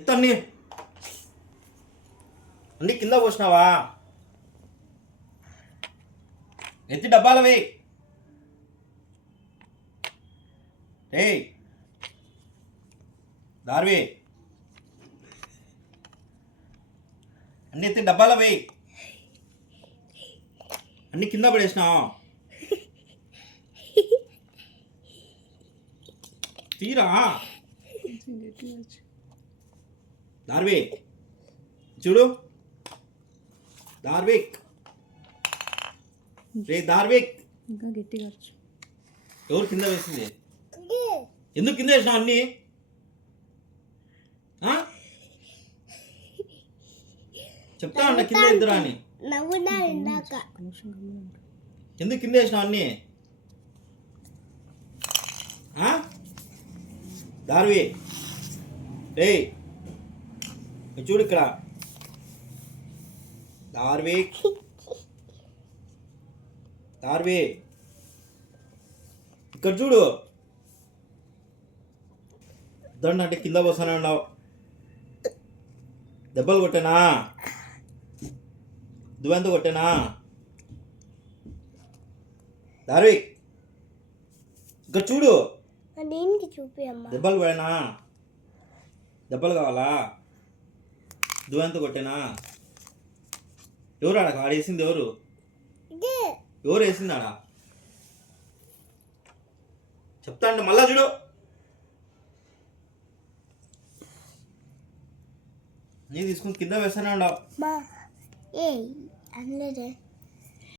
ఎత్తన్ని అన్ని కింద పోసినావా? ఎత్తి డబ్బాలు వేయి. ఏయ్ దార్వి, అన్ని ఎత్తి డబ్బాలో వేయి. అన్ని కింద పడేసినావా? తీరా దార్విక్, చూడు దార్విక్, రే దార్విక్, ఇంకా గట్టిగా ఎవరు కింద వేసింది? ఎందుకు కింద వేసినావు అన్ని? చెప్తా అన్న కింద ఎద్దురా అని. ఎందుకు కింద వేసినావు అన్ని? దార్వి, ఏయ్ చూడు ఇక్కడ దార్విక్, దార్వి ఇక్కడ చూడు. దండ అంటే కింద పోసానే ఉన్నావు. దెబ్బలు కొట్టేనా? దువ్వెంత కొట్టేనా? దార్విక్ ఇక్కడ చూడు. దెబ్బలు పడేనా? దెబ్బలు కావాలా? దువ్వెంత కొట్టేనా? ఎవరు ఆడ ఆడేసింది? ఎవరు ఎవరు వేసింది ఆడ? చెప్తా అంటే మళ్ళా చూడు. నీ తీసుకుని కింద వేస్తానే ఉండవు.